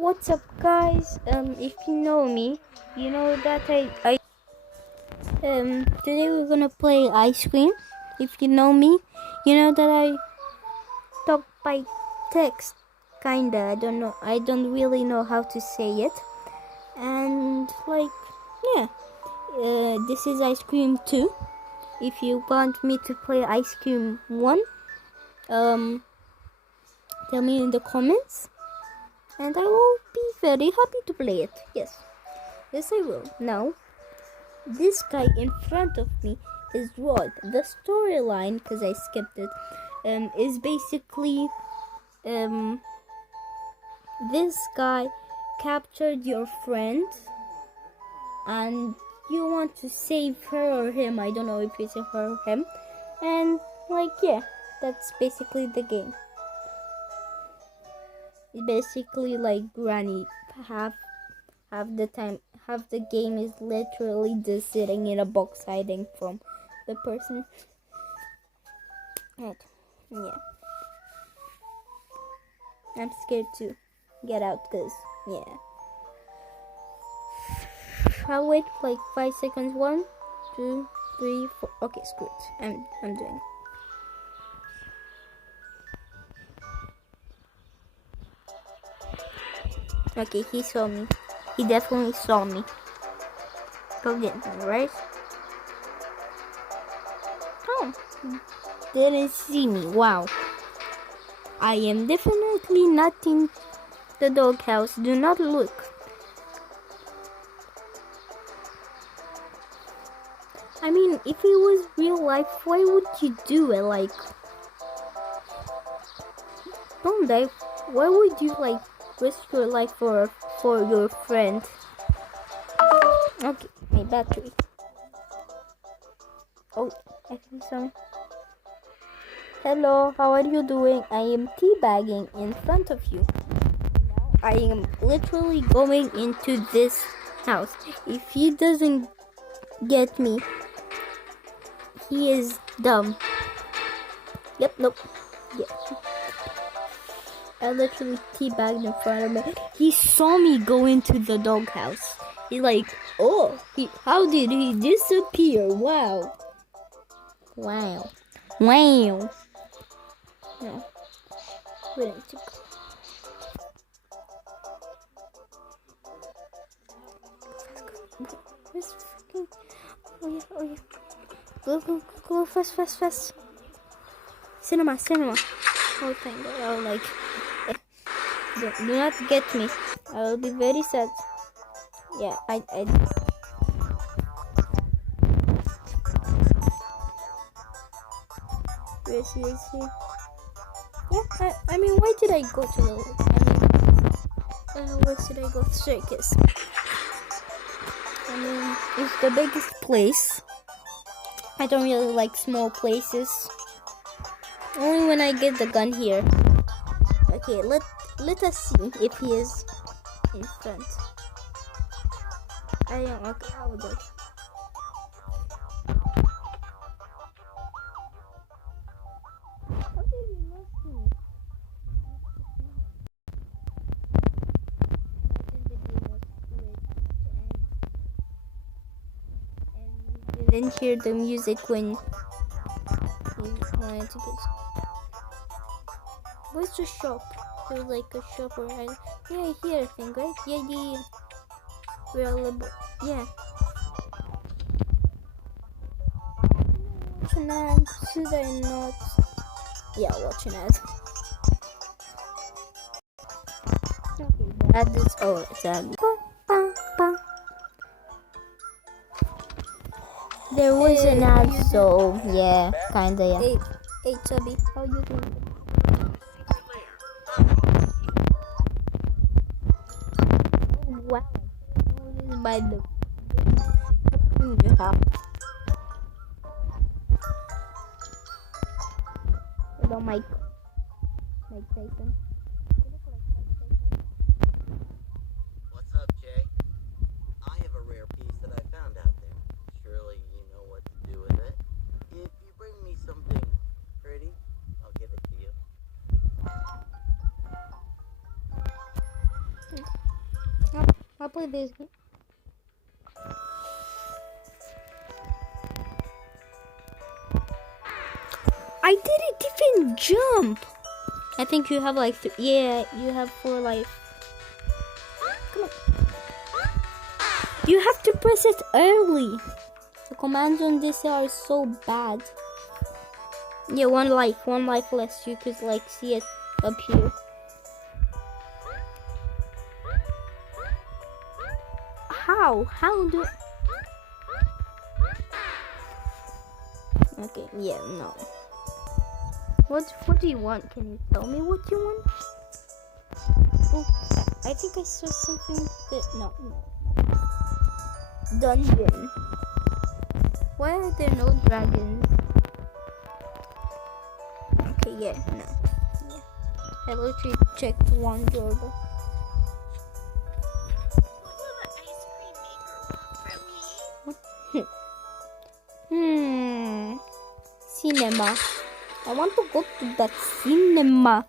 What's up, guys? If you know me, you know that today we're gonna play ice cream. If you know me, you know that I talk by text, kinda. I don't really know how to say it. And yeah, this is ice cream 2. If you want me to play ice cream 1, tell me in the comments, and I will be very happy to play it. Yes, I will. Now, this guy in front of me is Rod. The storyline, because I skipped it, is basically this guy captured your friend and you want to save her or him. I don't know if it's her or him. And yeah, that's basically the game. It's basically like Granny. Half the game is literally just sitting in a box hiding from the person. Right. Yeah. I'm scared to get out because, yeah. I'll wait like 5 seconds. 1, 2, 3, 4. Okay, screw it. I'm doing it. Okay, he saw me. He definitely saw me. Go get me, right? Oh, didn't see me. Wow. I am definitely not in the doghouse. Do not look. I mean, if it was real life, why would you do it? Like, don't die. Why would you risk your life for your friend? Okay, my battery. Oh, I think so. Hello, how are you doing? I am teabagging in front of you. Now I am literally going into this house. If he doesn't get me, he is dumb. Yep, nope. Yeah. I literally teabagged in front of me. He saw me go into the doghouse. He's like, oh, how did he disappear? Wow. Wow. Wow. No. Where did you go? Where's freaking... Oh yeah. Go fast. Cinema. Oh, thank God. Oh, do not get me. I will be very sad. Yeah, I Where is he? Yeah, I mean, why did I go to the... where did I go? Circus. I mean, it's the biggest place. I don't really like small places. Only when I get the gun here. Okay, let us see if he is in front. I am okay. How would I? How did he not see me? And we didn't hear the music when he wanted to get. Where's the shop? There's like a shop where yeah, here I think, right? Yeah. We're all yeah. Watch an ad. Should I not? Yeah, watch an ad. Okay, the ad is it's ad. There was an ad, so yeah, kinda, yeah. Hey, Chubby, how you doing? Wow, by the about Mike Tyson. What's up, Jay? I have a rare piece that I found out there. Surely you know what to do with it. If you bring me something pretty, I'll give it to you. I'll play this game. I didn't even jump. I think you have like yeah, you have 4 life. Come on. You have to press it early. The commands on this are so bad. Yeah, 1 life less. You could like see it up here. How? How do? Okay, yeah, no. What do you want? Can you tell me what you want? Oh, I think I saw something that no. Dungeon. Why are there no dragons? Okay, yeah, no. Yeah. I literally checked one door. Cinema. I want to go to that cinema.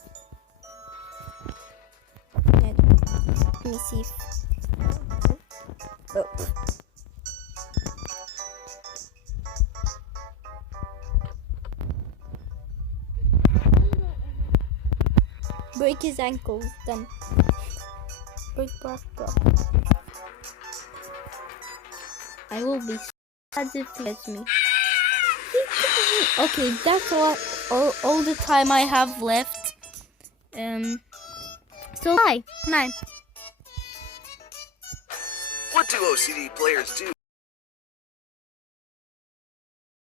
Let me see. Oh. Break his ankles, then break back up. I will be sad if he gets me. Okay, that's all the time I have left. So 9. What do OCD players do?